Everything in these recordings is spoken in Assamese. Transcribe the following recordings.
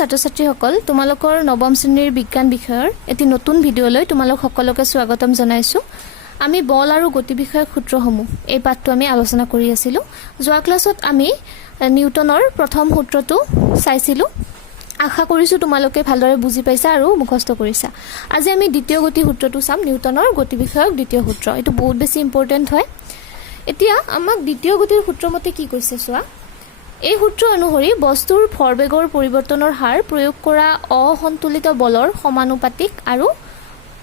ছাত্ৰ-ছাত্ৰীসকল তোমালোকৰ নৱম শ্ৰেণীৰ বিজ্ঞান বিষয়ৰ এটি নতুন ভিডিঅলৈ তোমালোক সকলোকে স্বাগতম জনাইছো। আমি বল আৰু গতি বিষয়ক সূত্ৰসমূহ এই পাঠটো আমি আলোচনা কৰি আছিলো। যোৱা ক্লাছত আমি নিউটনৰ প্ৰথম সূত্ৰটো চাইছিলো। আশা কৰিছো তোমালোকে ভালদৰে বুজি পাইছা আৰু মুখস্থ কৰিছা। আজি আমি দ্বিতীয় গতি সূত্ৰটো চাম, নিউটনৰ গতি বিষয়ক দ্বিতীয় সূত্ৰ। এটো বহুত বেছি ইম্পৰ্টেন্ট হয়। এতিয়া আমাক দ্বিতীয় গতিৰ সূত্ৰ মতে কি কৈছে চোৱা। এই সূত্ৰ অনুসৰি বস্তুৰ ভৰবেগৰ পৰিৱৰ্তনৰ হাৰ প্ৰয়োগ কৰা অসন্তুলিত বলৰ সমানুপাতিক আৰু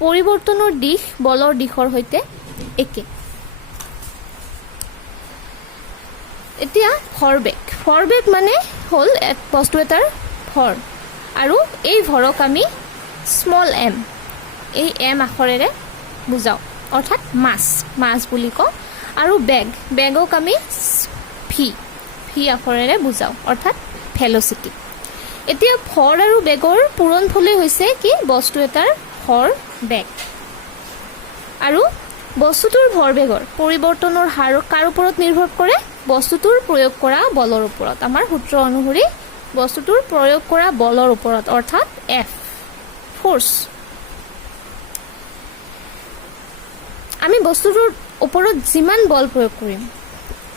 পৰিৱৰ্তনৰ দিশ বলৰ দিশৰ সৈতে একে। এতিয়া ভৰবেগ মানে হল এক বস্তু এটাৰ ভৰ, আৰু এই ভৰক আমি স্মল m এই m আখৰেৰে বুজাও, অৰ্থাৎ মাছ বুলি কওঁ। আৰু বেগক আমি ভি আখৰেৰে বুজাও, অৰ্থাৎ ভেলোচিটি। এতিয়া ভৰ আৰু বেগৰ পূৰণফলেই হৈছে কি বস্তু এটাৰ ভৰ বেগ। আৰু বস্তুটোৰ ভৰবেগৰ পৰিৱৰ্তনৰ হাৰ কাৰ ওপৰত নিৰ্ভৰ কৰে? বস্তুটোৰ প্ৰয়োগ কৰা বলৰ ওপৰত। আমাৰ সূত্ৰ অনুসৰি বস্তুটোৰ প্ৰয়োগ কৰা বলৰ ওপৰত, অৰ্থাৎ F ফোৰ্স। আমি বস্তুটোৰ ওপৰত যিমান বল প্ৰয়োগ কৰিম,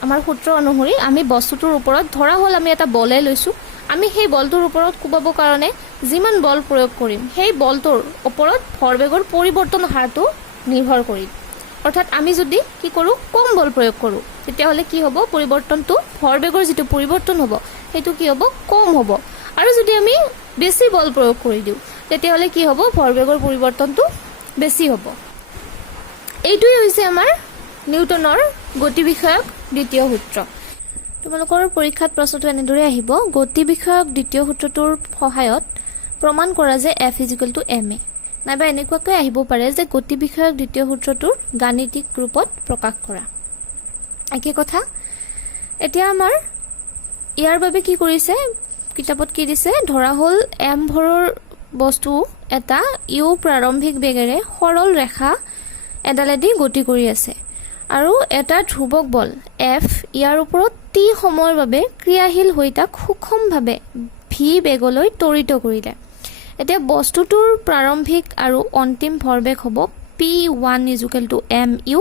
আমাৰ সূত্ৰ অনুসৰি আমি বস্তুটোৰ ওপৰত ধৰা হল আমি এটা বলে লৈছো, আমি সেই বলটোৰ ওপৰত কোবাব কাৰণে যিমান বল প্ৰয়োগ কৰিম সেই বলটোৰ ওপৰত ভৰবেগৰ পৰিৱৰ্তন হাৰটো নিৰ্ভৰ কৰিম। অৰ্থাৎ আমি যদি কি কৰো কম বল প্ৰয়োগ কৰো তেতিয়াহলে কি হ'ব, পৰিৱৰ্তনটো ভৰবেগৰ যিটো পৰিৱৰ্তন হ'ব সেইটো কি হ'ব, কম হ'ব। আৰু যদি আমি বেছি বল প্ৰয়োগ কৰি দিওঁ তেতিয়াহলে কি হ'ব, ভৰবেগৰ পৰিৱৰ্তনটো বেছি হ'ব। এইটোই হৈছে আমাৰ নিউটনৰ গতি বিষয়ক দ্বিতীয় সূত্ৰ। তোমালোকৰ পৰীক্ষাত প্ৰশ্নটো এনেদৰে আহিব, গতি বিষয়ক দ্বিতীয় সূত্ৰটোৰ সহায়ত প্ৰমাণ কৰা যে F = ma। নাইবা এনেকুৱাকৈ আহিব পাৰে যে গতি বিষয়ক দ্বিতীয় সূত্ৰটোৰ গাণিতিক ৰূপত প্ৰকাশ কৰা। একে কথা। এতিয়া আমাৰ ইয়াৰ বাবে কি কৰিছে, কিতাপত কি দিছে, ধৰা হল m ভৰৰ বস্তু এটা u প্ৰাৰম্ভিক বেগেৰে সৰল ৰেখা এডালেদি গতি কৰি আছে, আৰু এটা ধ্ৰুৱক বল F ইয়াৰ ওপৰত t সময়ৰ বাবে ক্ৰিয়াশীল হৈ তাক সূক্ষ্মভাৱে v বেগলৈ ত্বৰিত কৰিলে। এতিয়া বস্তুটোৰ প্ৰাৰম্ভিক আৰু অন্তিম ভৰবেগ হ'ব p1 = mu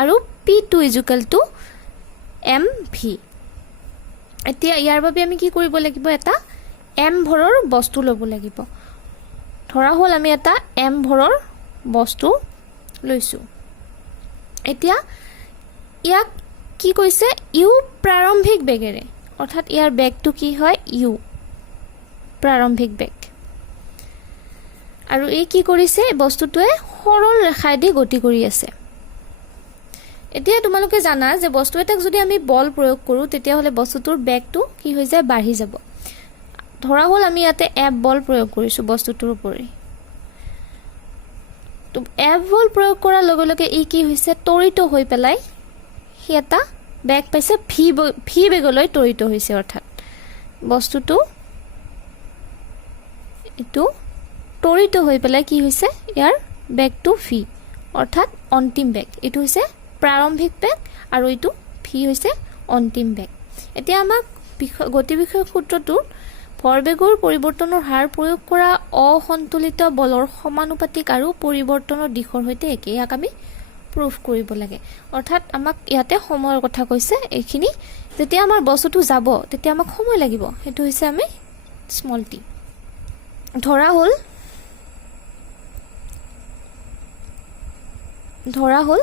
আৰু p2 = mv। এতিয়া ইয়াৰ বাবে আমি কি কৰিব লাগিব, এটা m ভৰৰ বস্তু ল'ব লাগিব। ধৰা হল আমি এটা m ভৰৰ বস্তু লৈছো। এতিয়া ইয়াক কি কৈছে, u প্ৰাৰম্ভিক বেগেৰে, অৰ্থাৎ ইয়াৰ বেগটো কি হয়, u প্ৰাৰম্ভিক বেগ। আৰু এই কি কৰিছে, বস্তুটোৱে সৰল ৰেখাইদি গতি কৰি আছে। এতিয়া তোমালোকে জানা যে বস্তু এটাক যদি আমি বল প্ৰয়োগ কৰো তেতিয়াহলে বস্তুটোৰ বেগটো কি হৈ যায়, বাঢ়ি যাব। ধৰা হল আমি ইয়াতে F বল প্ৰয়োগ কৰিছো বস্তুটোৰ ওপৰি, তো F বল প্ৰয়োগ কৰাৰ লগে লগে ই কি হৈছে, ত্বৰিত হৈ পেলাই সি এটা বেগ পাইছে, ভি বেগলৈ ত্বৰিত হৈছে। অৰ্থাৎ বস্তুটো এইটো ত্বৰিত হৈ পেলাই কি হৈছে, ইয়াৰ বেগটো ভি, অৰ্থাৎ অন্তিম বেগ। এইটো হৈছে প্ৰাৰম্ভিক বেগ আৰু এইটো ভি হৈছে অন্তিম বেগ। এতিয়া আমাক গতি বিষয়ক সূত্ৰটোৰ ভৰবেগৰ পৰিৱৰ্তনৰ হাৰ প্ৰয়োগ কৰা অসন্তুলিত বলৰ সমানুপাতিক আৰু পৰিৱৰ্তনৰ দিশৰ সৈতে একে, ইয়াক আমি প্ৰুফ কৰিব লাগে। অৰ্থাৎ আমাক ইয়াতে সময়ৰ কথা কৈছে। এইখিনি যেতিয়া আমাৰ বস্তুটো যাব তেতিয়া আমাক সময় লাগিব, সেইটো হৈছে আমি স্মল t। ধৰা হল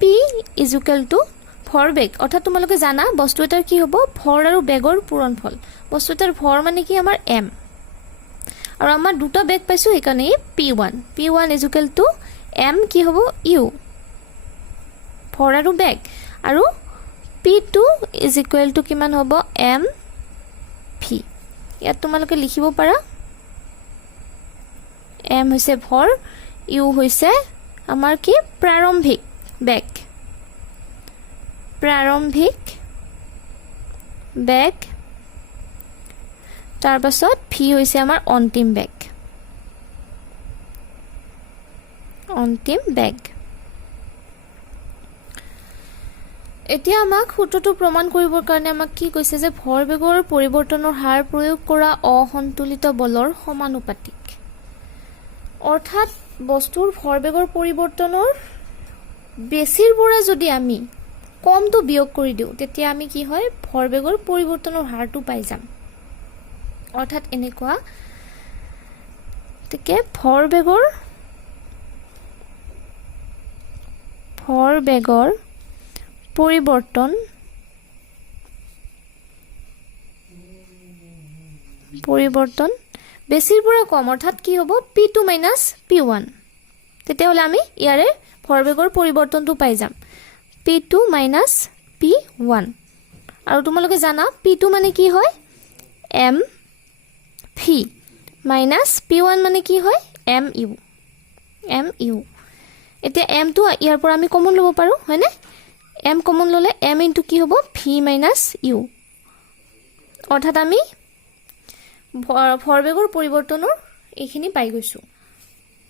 p = ভৰবেগ, অৰ্থাৎ তোমালোকে জানা বস্তু এটাৰ কি হ'ব, ভৰ আৰু বেগৰ পূৰণফল। বস্তু এটাৰ ভৰ মানে কি, আমাৰ m, আৰু আমাৰ দুটা বেগ পাইছো সেইকাৰণে p1 = m কি হ'ব, u ভৰ আৰু বেগ, আৰু p2 = কিমান হ'ব, m v। ইয়াত তোমালোকে লিখিব পাৰা m হৈছে ভৰ, u হৈছে আমাৰ কি, প্ৰাৰম্ভিক বেগ, তাৰ পাছত v হৈছে আমাৰ অন্তিম বেগ। এতিয়া আমাক সূত্ৰটো প্ৰমাণ কৰিবৰ কাৰণে আমাক কি কৈছে যে ভৰবেগৰ পৰিৱৰ্তনৰ হাৰ প্ৰয়োগ কৰা অসন্তুলিত বলৰ সমানুপাতিক অৰ্থাৎ বস্তুৰ ভৰবেগৰ পৰিৱৰ্তনৰ বেছিৰ পৰা যদি আমি কমটো বিয়োগ কৰি দিওঁ তেতিয়া আমি কি হয় ভৰবেগৰ পৰিৱৰ্তনৰ হাৰটো পাই যাম অৰ্থাৎ এনেকুৱা গতিকে ভৰবেগৰ পৰিৱৰ্তন বেছিৰ পৰা কম অৰ্থাৎ কি হ'ব p2 মাইনাছ p1 তেতিয়াহ'লে আমি ইয়াৰে ভৰবেগৰ পৰিৱৰ্তনটো পাই যাম p2 মাইনাছ p1 আৰু তোমালোকে জানা p2 মানে কি হয় m v মাইনাছ p1 মানে কি হয় mu এতিয়া m টো ইয়াৰ পৰা আমি কমন ল'ব পাৰো হয়নে m কমন ল'লে m ইনটু কি হ'ব v মাইনাছ u অৰ্থাৎ আমি ভৰবেগৰ পৰিৱৰ্তনৰ এইখিনি পাই গৈছো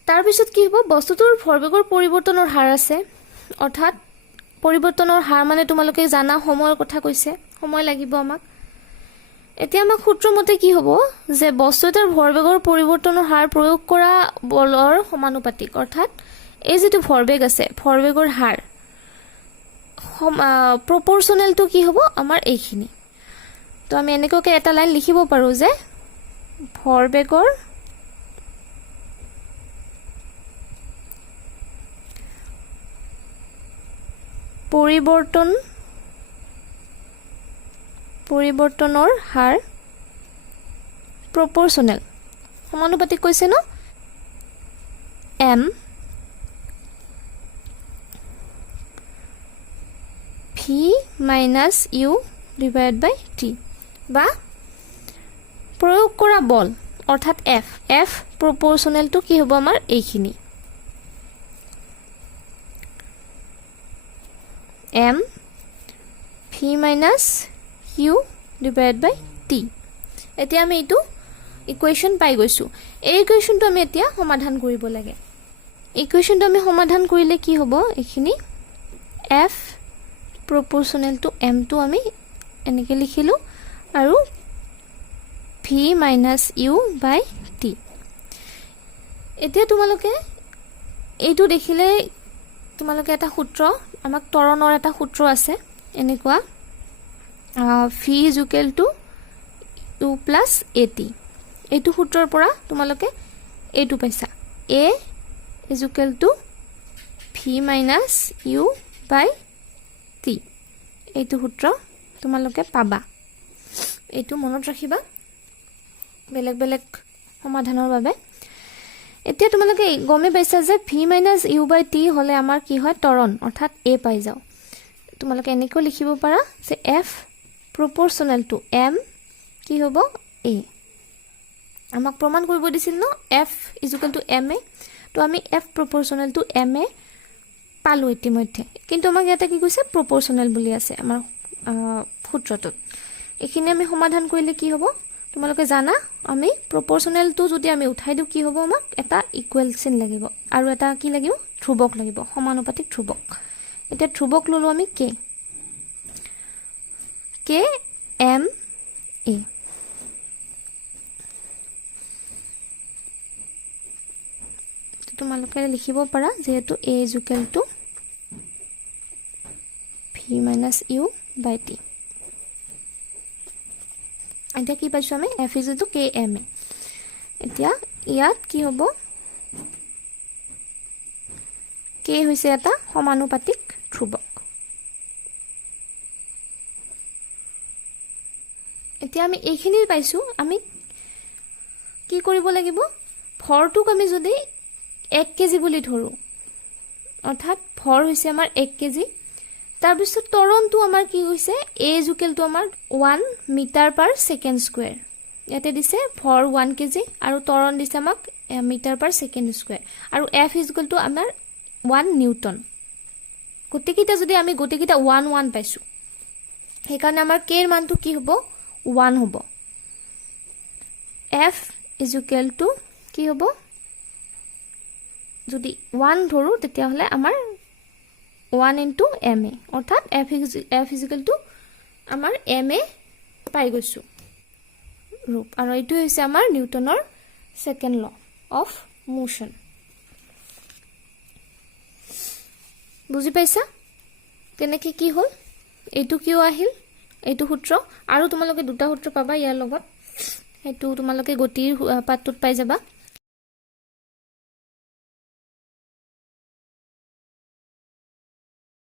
তাৰ পিছত কি হ'ব বস্তুটোৰ ভৰবেগৰ পৰিৱৰ্তনৰ হাৰ আছে অৰ্থাৎ পৰিৱৰ্তনৰ হাৰ মানে তোমালোকে জানা সময়ৰ কথা কৈছে সময় লাগিব আমাক এতিয়া আমাক সূত্ৰ মতে কি হ'ব যে বস্তু এটাৰ ভৰবেগৰ পৰিৱৰ্তনৰ হাৰ প্ৰয়োগ কৰা বলৰ সমানুপাতিক অৰ্থাৎ এই যেটো ভৰবেগ আছে ভৰবেগৰ হাৰ প্ৰপৰ্শনেল টু কি হ'ব আমাৰ এইখিনি তো আমি এনেকৈ এটা লাইন লিখিব পাৰো যে ভৰবেগৰ পৰিৱৰ্তনৰ হাৰ প্ৰপৰ্শনেল সমানুপাতিক কৈছে ন m v minus u divide by t বা প্ৰয়োগ কৰা বল অৰ্থাৎ f প্ৰপৰ্শনেল টু কি হ'ব আমাৰ এইখিনি m v minus u divide by t এতিয়া আমি এইটো ইকুৱেশ্যন পাই গৈছো এই ইকুৱেশ্যনটো আমি এতিয়া সমাধান কৰিব লাগে ইকুৱেশ্যনটো আমি সমাধান কৰিলে কি হ'ব এইখিনি f proportional to m টো আমি এনেকৈ লিখিলো আৰু v minus u by t এতিয়া তোমালোকে এইটো দেখিলে তোমালোকে এটা সূত্ৰ আমাক ত্বৰণৰ এটা সূত্ৰ আছে এনেকুৱা v is equal to u plus at এইটো সূত্ৰৰ পৰা তোমালোকে এইটো পাইছা a is equal to v minus u by t এইটো সূত্ৰ তোমালোকে পাবা এইটো মনত ৰাখিবা বেলেগ বেলেগ সমাধানৰ বাবে এতিয়া তোমালোকে গমে পাইছা যে v minus u by t হলে আমাৰ কি হয় ত্বৰণ অৰ্থাৎ a পাই যাও তোমালোকে এনেকৈ লিখিব পাৰা যে f proportional to m কি হ'ব a আমাক প্ৰমাণ কৰিব দিছিল ন f is equal to ma তো আমি f proportional to ma পালো ইতিমধ্যে কিন্তু আমাক ইয়াতে কি কৈছে প্ৰপৰ্শনেল বুলি আছে আমাৰ সূত্ৰটোত এখিনি আমি সমাধান কৰিলে কি হ'ব তোমালোকে জানা আমি প্ৰপৰ্শনেল টু যদি আমি উঠাই দিও কি হ'ব আমাক এটা ইকুৱেল চিন লাগিব আৰু এটা কি লাগিব ধ্ৰুবক লাগিব সমানুপাতিক ধ্ৰুবক এটা ধ্ৰুবক ললো আমি k m a তোমালোকে লিখিব পাৰা যেহেতু a is equal to v minus u by t এতিয়া কি পাইছো আমি f is equal to k m a এতিয়া ইয়াত কি হ'ব k হৈছে এটা সমানুপাতিক ধ্ৰুবক এতিয়া আমি এইখিনি পাইছো আমি কি কৰিব লাগিব ভৰটোক আমি যদি 1 কেজি বুলি ধৰো অৰ্থাৎ ভৰ হৈছে আমাৰ 1 কেজি তাৰ পিছত ত্বৰণটো আমাৰ কি হৈছে a is equal to আমাৰ 1 মিটাৰ পাৰ সেকেন্ড স্কয়াৰ ইয়াতে দিছে ভৰ 1 কেজি আৰু ত্বৰণ দিছে আমাক মিটাৰ পাৰ সেকেন্ড স্কয়াৰ আৰু f is equal to আমাৰ 1 নিউটন গতিকেটা যদি আমি গতিকেটা 1 1 পাইছো সেইকাৰণে আমাৰ k এৰ মানটো কি হ'ব 1 হ'ব f is equal to কি হ'ব যদি 1 ধৰো তেতিয়া হলে আমাৰ 1 ইনটু এম এ, অৰ্থাৎ এফ ইজিকেল টু আমাৰ এম এ পাই গৈছোঁ ৰূপ। আৰু এইটো হৈছে আমাৰ নিউটনৰ ছেকেণ্ড ল অফ মোশ্যন। বুজি পাইছা কেনেকৈ কি হ'ল, এইটো কিয় আহিল, এইটো সূত্ৰ। আৰু তোমালোকে দুটা সূত্ৰ পাবা ইয়াৰ লগত, সেইটো তোমালোকে গতিৰ পাঠটোত পাই যাবা।